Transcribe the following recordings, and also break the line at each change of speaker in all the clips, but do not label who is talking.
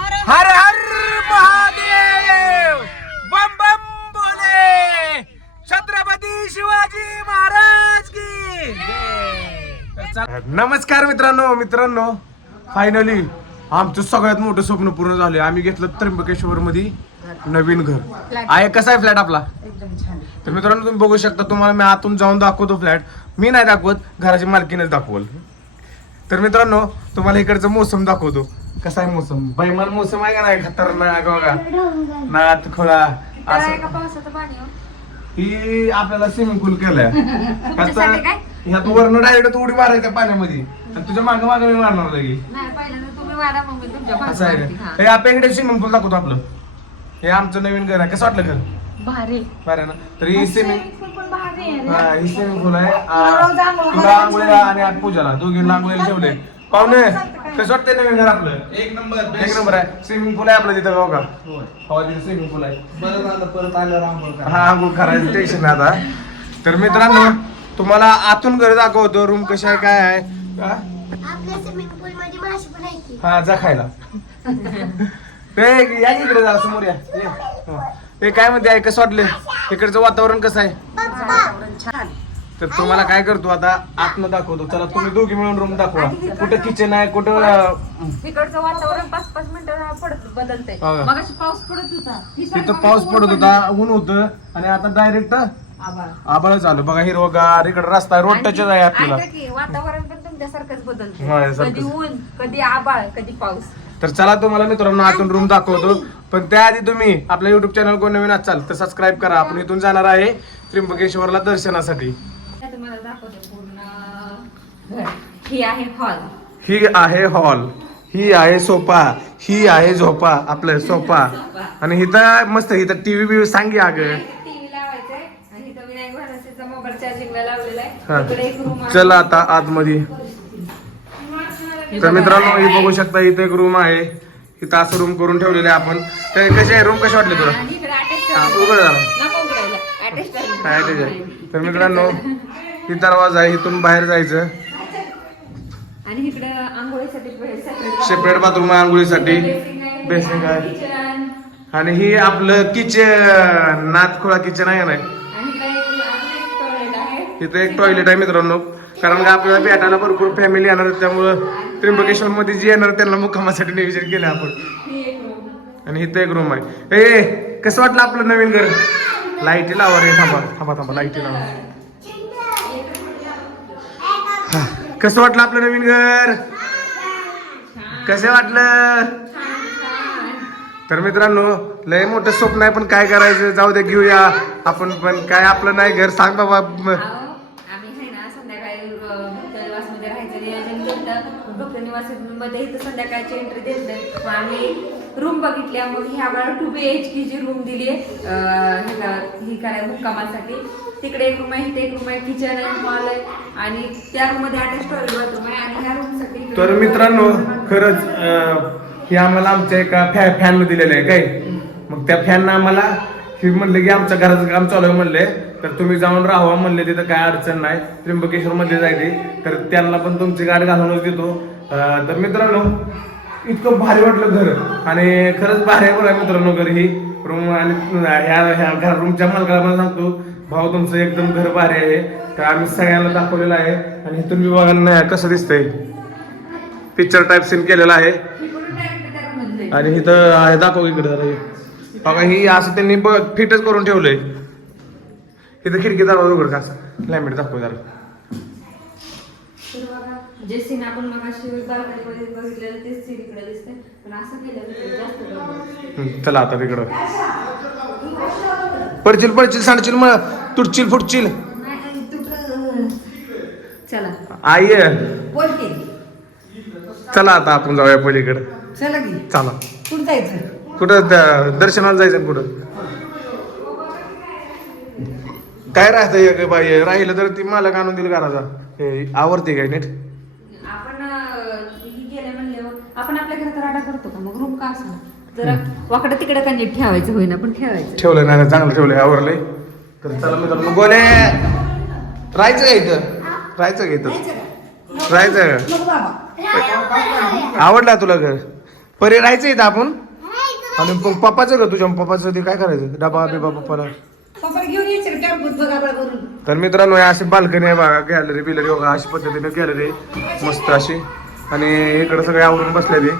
हर हर महादेव। बम बम बोले। छत्रपती शिवाजी महाराज की. नमस्कार मित्रांनो मित्रांनो. फायनली आमचं सगळ्यात मोठं स्वप्न पूर्ण झाले आम्ही घेतलं त्र्यंबकेश्वर मध्ये नवीन घर. आहे कसा आहे फ्लॅट आपला? तर मित्रांनो तुम्ही बघू शकता तुम्हाला मी आतून जाऊन दाखवतो फ्लॅट मी नाही दाखवत घराची मालकीनेच दाखवल. तर मित्रांनो तुम्हाला इकडचं मोसम दाखवतो. कसा आहे मोसम? बैमान मोसम आहे का नाही? खतरनाक बघा. नाथ खोळा. असं.
का पावसाचं पाणी हो?
ही आपल्याला स्विमिंग पूल केलाय.
तुमच्यासाठी काय?
ह्यात वरण डायरेक्ट उडी मारायच्या पाण्यामध्ये. आणि तुझ्या मागं मागं मी मारणार लगे
नाही पहिल्यांदा तुम्ही वाढा मग मी तुमच्या
असं आहे का?
हा.
हे आपल्या इकडे स्विमिंग पूल दाखवतो आपलं. हे आमचं नवीन घर आहे. कसं वाटलं घर?
भारी.
बरं ना? तर ही स्विमिंग. हा ही स्विमिंग पूल आहे. आ, तुला आंघोळीला आणि आज पूजाला. दोघींना आंघोळीला ठेवले पाहुणे कसं वाटतंय नवीन घर आपलं?
एक नंबर
एक नंबर आहे. स्विमिंग पूल आहे आपलं तिथं बघा. हो तिथे स्विमिंग पूल आहे.
परत आल्यावर आंघोळ करा.
हा आंघोळ करायचं टेन्शन नाही आता. तर मित्रांनो तुम्हाला आतून घर दाखवतो. रूम कशी आहे काय आहे? हा?
आपल्या स्विमिंग पूल मध्ये माशी पण आहे की?
हा जा खायला. ते या की इकडे जरा समोर या. ये. हा. हे काय म्हणते आहे कसं वाटलं? इकडचं वातावरण कसं आहे? तर तुम्हाला काय करतो आता? आतनं दाखवतो. चला तुम्ही दोघी मिळून रूम दाखवा. कुठं किचन आहे कुठं
तिकडचं वातावरण पाच पाच मिनिटं पडत बदलतंय.
हा.
पाऊस पडत होता. ही
तिथं
सारखं
पाऊस
ऊन
पडत होता ऊन होतं. आणि आता डायरेक्ट
आभाळ.
आबाळ आलं बघा हिरवगार इकडे रस्ता रोड टचच आहे आपल्याला.
ऐका की वातावरण पण तुमच्यासारखंच बदलतं
सारखंच.
कधी ऊन कधी आबाळ कधी पाऊस.
तर चला तुम्हाला मित्रांनो आतून रूम दाखवतो. पण त्याआधी तुम्ही आपल्या युट्यूब चॅनल कोण नवीन असाल तर सबस्क्राईब करा. आपण इथून जाणार आहे त्र्यंबकेश्वरला दर्शनासाठी.
दाखवतो पूर्ण. घर ही आहे हॉल
ही आहे हॉल ही आहे सोफा ही आहे झोपा. आपलं सोफा आणि इथं मस्त इथं टीव्ही बी सांगी अगं.
टीव्ही लावायचंय आणि इथं विनायक भानसेचा मोबाईल चार्जिंगला लावलेला
हा.
आहे इकडे एक रूम
चला आता आतमध्ये. तर मित्रांनो हे बघू शकता इथं एक रूम आहे. इथं असं रूम करून ठेवलेलं आहे आपण. तर कशी आहे? रूम कशी वाटली तुला? हा. उघड. तर मित्रांनो ही दरवाजा आहे इथून बाहेर जायचं.
आणि इकडे आंघोळीसाठी सेपरेट
बाथरूम आहे. आंघोळीसाठी. बेसिंग आहे आणि ही आपलं किचन नाथखोळा किचन आहे ना
आणि इकडे एक अजून एक टॉयलेट आहे.
इथं एक टॉयलेट आहे मित्रांनो. कारण का आपल्याला भेटायला भरपूर फॅमिली येणार त्यामुळं त्र्यंबकेश्वर मध्ये जे येणार त्यांना मुक्कामासाठी नियोजन केलं आपण. आणि इथं एक रूम आहे. ए कसं वाटलं आपलं नवीन घर? लाईटी लावा रे थांबा थांबा थांबा लाईटी लावा हा, कसं वाटलं आपलं नवीन घर? कसं वाटलं? तर मित्रांनो लय मोठं स्वप्न आहे पण काय करायचं? जाऊ दे घेऊया. आपण पण काय आपलं नाही घर सांग बाबा.
संध्याकाळी संध्याकाळची एंट्री देत नाही मग आम्ही रूम बघितल्या. मग ह्या आम्हाला टू बी एच की जी रूम दिली आहे. ही कराय मुक्कामासाठी. तिकडे एक रूम आहे इथे एक रूम आहे किचन आहे हॉल आहे. आणि त्या रूममध्ये अटॅच टॉयलेट बाथरूम आहे. आणि ह्या रूमसाठी
तर मित्रांनो खरंच हे आम्हाला आमच्या एका फॅ फॅन दिलेलं आहे काय? मग त्या फॅननं आम्हाला हे म्हणले की आमच्या घराचं काम चालू आहे म्हणले. तर तुम्ही जाऊन राहावा म्हणले तिथं काय अडचण नाही. त्र्यंबकेश्वर मध्ये जायचे तर त्यांना पण तुमची गाडी घालूनच देतो. तर मित्रांनो इतकं भारी वाटलं घर. आणि खरंच भारी आहे मित्रांनो घर ही. रूम आणि ह्या ह्या घर रूमच्या मालकाला मला सांगतो भाऊ तुमचं एकदम घर भारी आहे. तर आम्ही सगळ्यांना दाखवलेलं आहे. आणि इथून मी बघा कसं दिसतंय? पिक्चर टाईप सीन केलेला आहे. आणि इथं आहे दाखव इकडे बघा ही असं त्यांनी फिटच करून ठेवलंय. इथं खिडकी दरवाजा उघड का? असं क्लायमेट दाखव जरा.
जे सीन आपण मगाशी बाल्कनीमध्ये बघितलेलं तेच सीन इकडे दिसतंय. पण असं केलं की जास्त गडबड दिसते.
हम्म, चला आता तिकडं. पडचिल पडचिल सांडचिल मग तुटचिल फुटचिल
नाही, तुटलं. चला.
आई
बोल की.
चला आता आपण जाऊया पलीकडं.
चला की.
चला.
कुठं जायचं?
कुठं द- दर्शनाला जायचं कुठं? काय राहतंय बाई? राहिलं तर ती मालक आणून दिलं घराचा. हे आवडते काय नीट
आपण अं, ही गेले म्हणल्यावर घरात राडा करतो का? मग रूम का असं? जरा वाकडं तिकडे का नीट ठेवायचं होईना पण ठेवायचं.
ठेवलंय नाही नाही, चांगलं ठेवलंय आवरलंय. तर चला मित्रांनो गोले राहायचं का इथं? राहायचं का इथं? राहायचं का?
बाबा.
आवडला तुला घर? परी राहायचं इथं आपण? आणि मग पप्पाचं ग तुझ्या पप्पाचं ते काय करायचं? डबा बिबा पप्पाला?
पप्पा घेऊन यायचं टेम्पोत बघा बघा करून
तर मित्रांनो हे अशी बाल्कनी आहे बघा गॅलरी बिलरी बघा अशी पद्धतीने गॅलरी मस्त अशी. आणि इकडं सगळे आवरून बसले ते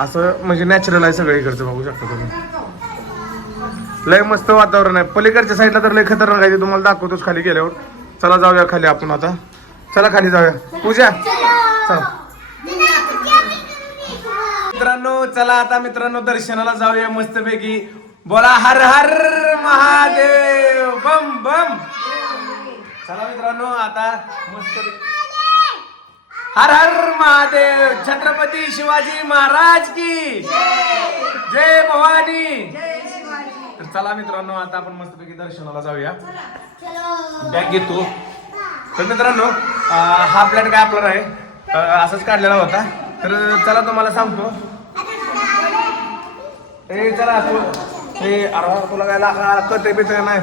असं म्हणजे नॅचरल आहे सगळं इकडचं बघू शकता तुम्ही. लय मस्त वातावरण आहे. पलीकडच्या साईडला तर लय खतरनाक आहे ते तुम्हाला दाखवतोच खाली गेल्यावर. चला जाऊया खाली आपण आता. चला खाली जाऊया. पूजा. चला. मित्रांनो चला आता मित्रांनो दर्शनाला जाऊया मस्तपैकी. बोला हर हर महादेव. बम बम. चला मित्रांनो आता मस्त हर हर महादेव छत्रपती शिवाजी महाराज की। जय भवानी। तर चला मित्रांनो आता आपण मस्तपैकी दर्शनाला जाऊया. बॅग घेतो तर मित्रांनो हा प्लॅन काय आपला आहे? असंच काढलेला होता. तर चला तुम्हाला सांगतो. ए चला तू ए अरे तुला काय लागणार कते बिते नाही.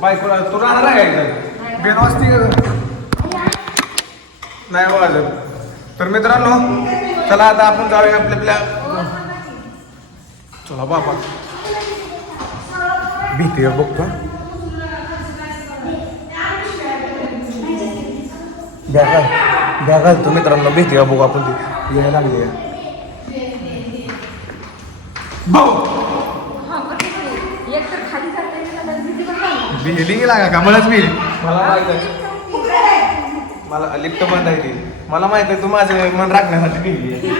बायकोला तुला राहणार आहे बेनवास्ती नाही वाजत. तर मित्रांनो चला आता आपण जाऊया आपल्या आपल्या चला बाबा. भीती आहे बघतो बॅगा बॅगा तो मित्रांनो भीती बघू आपण ती. यायला लागली. भाऊ.
हा.
बिल्डिंग लागा का? मलाच बिल. मला माहीत आहे. मला लिफ्ट बंद आहे ती. मला माहीत आहे तू माझं मन राखण्यासाठी
गेली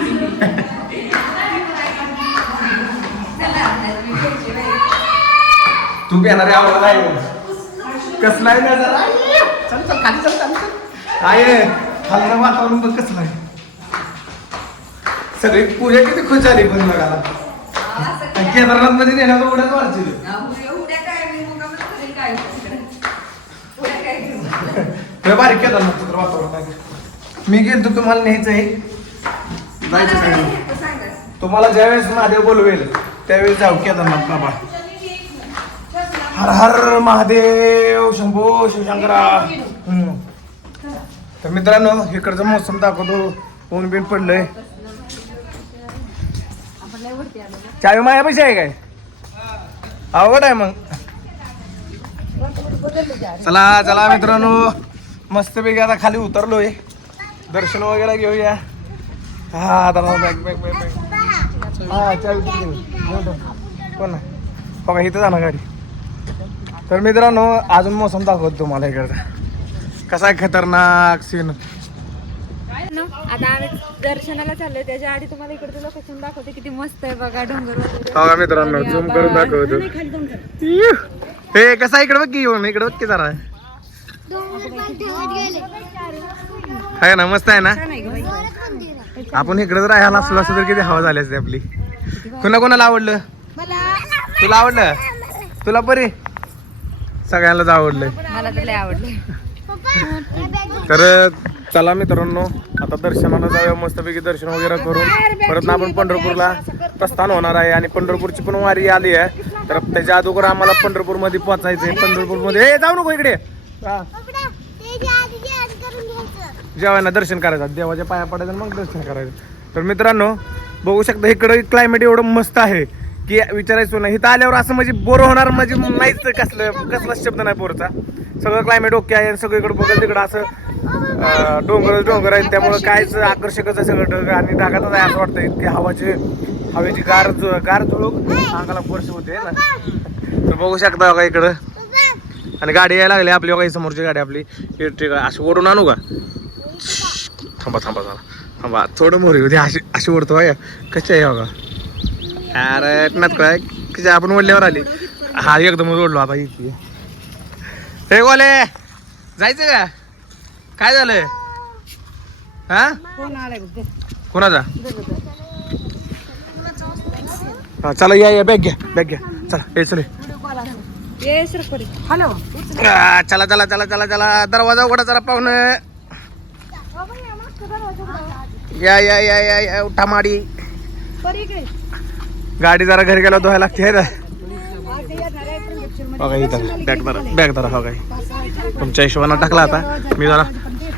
तू येणार आवडत आहे. कसला आहे नजर? जरा चल चल खाली चल चल. आहे. खालचं वातावरण पण कसलं आहे. सगळी पूजा किती खुश झाली पण बघायला. आणि केदारनाथमध्ये नेण्याचं उड्याच वाढची लय बारीक केदारनाथचं तर वातावरण आहे मी गेलो तुम्हाला न्यायचं आहे? जायचं
येत, सांगा.
तुम्हाला ज्यावेळेस महादेव बोलवेल त्यावेळेस जाऊ केदारनाथ बाबा. हर हर महादेव शंभो शिवशंकरा. हम्म. तर मित्रांनो इकडचं मोसम दाखवतो. ऊन बिन पडलंय. चावी माया पैसे आहे काय? अवघड आहे मग. चला चला मित्रांनो. मस्तपैकी आता खाली उतरलोय. दर्शन वगैरे घेऊया. हा आता बॅग बॅग बॅग बॅग हा चावी. कोण हो का इथं जाणार गाडी. तर मित्रांनो अजून मोसम दाखवतो तुम्हाला इकडचा. कसा आहे खतरनाक सीन
ना, आता आम्ही दर्शनाला चाललोय. त्याच्या आधी तुम्हाला इकडचं लोकेशन दाखवते. किती मस्त आहे बघा डोंगर.
हो मित्रांनो झूम करून दाखवतो. हे कसा इकडे बघ की येऊन. इकडे बघ की जरा. आहे ना? मस्त आहे ना आपण इकडे जर राहायला असलो असं तर किती हवा झाली असते आपली. कुणा कोणाला आवडलं? तुला आवडलं? तुला परी? सगळ्यांनाच
लय आवडलं
तर चला मित्रांनो आता दर्शनाला जाऊया मस्तपैकी दर्शन वगैरे करून. परत ना आपण पंढरपूरला प्रस्थान होणार आहे आणि पंढरपूरची पण वारी आली आहे. तर त्याच्या अगोदर आम्हाला पंढरपूरमध्ये पोहोचायचंय. पंढरपूरमध्ये ए जाऊ नको इकडे. हा. जेवायला दर्शन करायचं. देवाच्या पाया पडायचं मग दर्शन करायचं. तर मित्रांनो बघू शकता इकडं क्लायमेट एवढं मस्त आहे की विचारायचं नाही. इथं आल्यावर असं म्हणजे बोर होणार म्हणजे नाहीच कसलं कसलाच शब्द नाही बोरचा सगळं क्लायमेट ओके आहे. सगळीकडे बघल तिकडं असं डोंगर डोंगर आहेत. त्यामुळं कायच आकर्षकच आहे सगळं ढग आणि ढगातच आहे असं वाटतं इतकी हवाची हवेची गार गार झुळूक अंगाला स्पर्श होते ना? तर बघू शकता बघा इकडं. आणि गाडी यायला लागली आपली बघा समोरची गाडी आपली इलेक्ट्रिक अशी ओढून आणू का? थांबा थांबा थांबा. थांबा थोडं मोरी होती अशी अशी ओढतो आहे कशी आहे बघा? अरे नात काय? कशी आपण ओढल्यावर आली. हा एकदम ओढलो आता इथे. हे गोले! जायचं का? काय झालं हा? कोणाचा? हा चला या या बॅग घ्या बॅग घ्या. चला हे चले
ये सरपरी.
हॅलो.
आ, चला चला चला चला चला. दरवाजा उघडा जरा पाहुण. या या या या या उठा माडी. गाडी जरा घरी गेला धुवायला लागते है बघा इथं बॅग धरा बॅग धरा हो काय तुमच्या हिशोबानं टाकला आता. मी जरा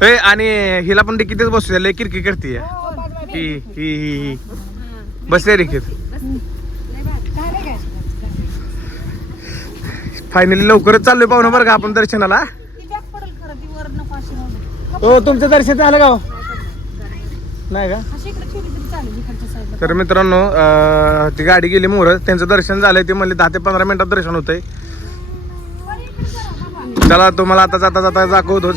ए आणि हिला पण कितीच बसू लय किरकी करते ही ही ही ही बसले रिकेत
काय रे काय
फायनली लवकरच चाललोय पाहुणं बरं का आपण दर्शनाला. हो तुमचं दर्शन झालं का हो? नाही का?
तरी
मित्रांनो ती गाडी गेली मोर. त्यांचं दर्शन झालंय ते म्हणले दहा ते पंधरा मिनिटात दर्शन होतंय. चला तुम्हाला आता जाता जाता दाखवतोच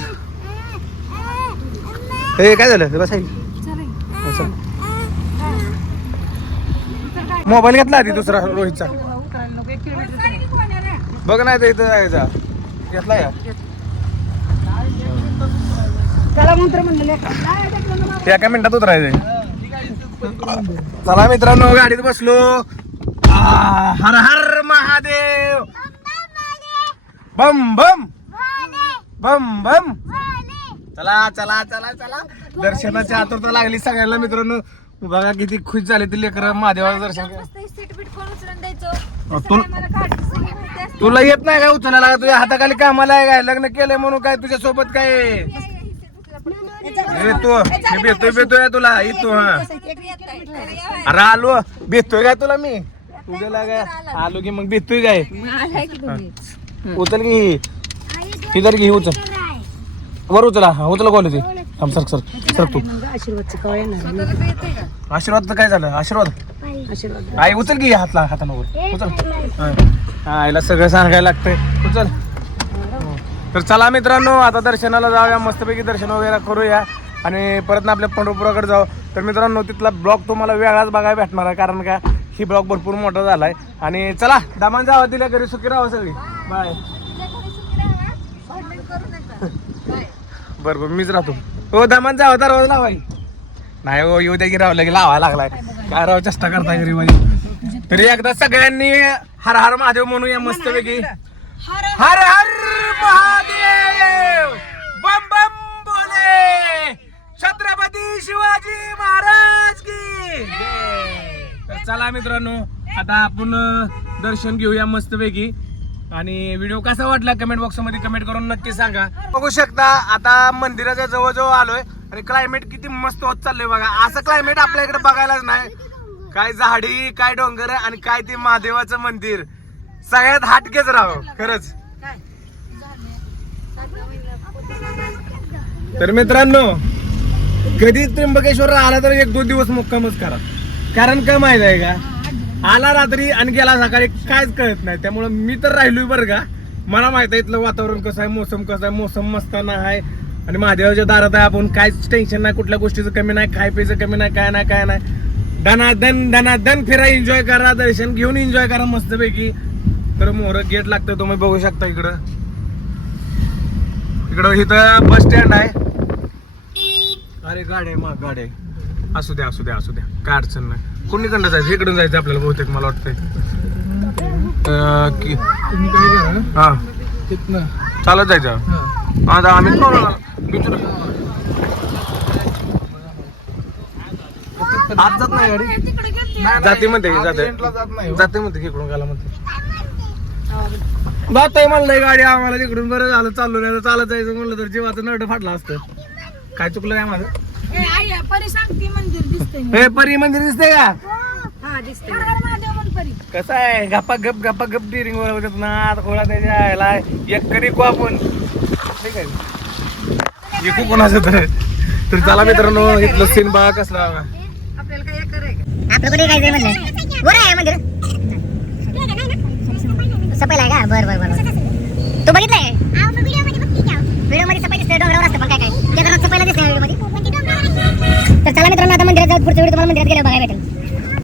हे काय झालं? ते बसाई मोबाईल घेतला आधी दुसरा रोहितचा
उतरायला नको एक किलोमीटर
बघ नाही तर इथं जायचा. घेतला या.
त्याला मंत्र म्हणलं लेकरं.
एका मिनिटात उतरायचंय. चला मित्रांनो गाडीत बसलो. आ, हर हर महादेव. बम बम. बम बम. चला चला चला चला. दर्शनाची आतुरता लागली सगळ्यांना मित्रांनो. बघा किती खुश झाले ते लेकर. महादेवाचं दर्शन
सीट बीट कोण
तुल-. तुला येत नाही काय उचलायला? तुझ्या हाताखाली कामाला आहे काय? लग्न केलंय म्हणून काय तुझ्या सोबत काय
ही
भेटतोय भेटतोय तुला? येतो हा.
अरे
आलो. भेटतोय काय तुला मी? तुझ्याला काय आलो की मग भेटतोय काय? उचल की ही. घे उचल. वर उचला. उचला कॉल होती थांब सर सर सर तू.
आशीर्वादचं कवा येणार? आहे?
आशीर्वाद काय झालं? आशीर्वाद?
आशीर्वाद.
आई उचल की हातला हातानं वर उचल. हा. हा आईला सगळं सांगायला लागतंय. उचल. हो. तर चला मित्रांनो आता दर्शनाला जाऊया. मस्तपैकी दर्शन वगैरे करूया. आणि परत ना आपल्या पंढरपुराकडे जाऊ. तर मित्रांनो तिथला ब्लॉग तुम्हाला वेगळाच बघायला भेटणार आहे. कारण का ही ब्लॉग भरपूर मोठा झालाय. आणि चला दामान जावा दिल्या घरी. सुखी राहा सगळी. बाय.
तुझ्या घरी सुखी राहा. भांडण करू नका. बाय.
बरं बरं मीच राहतो. हो दामान जावा दरवाजा लावाय नाही हो येऊ द्या की राव लगे लावायला लागलाय. काय राव चेष्टा करताय घरी माझी? तरी एकदा सगळ्यांनी हर हर महादेव म्हणूया मस्तपैकी हर हर महादेव! बम बम बोले! छत्रपती शिवाजी महाराज की. तर चला मित्रांनो आता आपण दर्शन घेऊया मस्तपैकी आणि व्हिडिओ कसा वाटला कमेंट बॉक्समध्ये कमेंट करून नक्की सांगा. बघू शकता आता मंदिराच्या जवळजवळ आलोय आणि क्लायमेट किती मस्त होत चाललंय बघा. असं क्लायमेट आपल्या इकडे बघायलाच नाही. काय झाडी काय डोंगर आणि काय ते महादेवाचं मंदिर. सगळ्यात हाटकेच राह खरंच. तर मित्रांनो कधी त्र्यंबकेश्वर आला तर एक दोन दिवस मुक्कामच करा. कारण काय माहीत आहे का? आला रात्री आणि गेला सकाळी कायच कळत नाही. त्यामुळे मी तर राहिलोय बरं का. मला माहीत आहे इथलं वातावरण कसं आहे मोसम कसं आहे मोसम मस्ताना आहे. आणि महादेवाच्या दारात आहे आपण काहीच टेन्शन नाही कुठल्या गोष्टीचं कमी नाही खाय प्यायचं कमी नाही काय नाही काय नाही. दनादन दनादन फिरा एन्जॉय करा दर्शन घेऊन एन्जॉय करा मस्तपैकी. तर मोहर गेट लागतं तुम्ही बघू शकता इकडं. इकडं इथं बस स्टँड आहे. अरे गाडी मग गाडी असू द्या असू द्या असू द्या. काय अडचण नाही. कोणीकडनं जायचं? इकडून जायचं आपल्याला बहुतेक मला वाटतंय. अं, की
तुम्ही काय करा?
हा.
तिथनं.
चालत जायचं. आता आम्ही कोणाला दुसरं आज जात नाही गाडी. जाते म्हणते की जाते.
नाही हो.
जाते म्हणते की इकडून गाला म्हणते. जातोय म्हणलंय गाडी आम्हाला तिकडून बरं झालं चाललो नाही तर चालत जायचं. म्हणलं तर जीवाचं नड फाटलं असतं. काय चुकलं काय माझं?
ए, आई परी सांगती मंदिर. दिसतंय
हे परी मंदिर दिसते का?
हा
कसं आहे? गप्पा गप गप्पा गप डिरिंग वर होतात ना आता कोणा त्याच्या आयला एक करी को आपण. ठीक आहे. एकू कोणाचं तर. तर चला मित्रांनो इथलं सीन बघा कसला बघा.
आपल्याला काय
म्हणलं? वर आहे मंदिर. सपायला आहे का? बर बर बर तू बघितलंय? व्हिडिओमध्ये सपाई दिसतंय डोंगरावर असतं पण काय काय? त्या सपायला दिसतंय व्हिडिओमध्ये. तर चला मित्रांनो आता मंदिरात जाऊ पुढच्या वेळी तुम्हाला मंदिरात गेल्या बघायला भेटेल.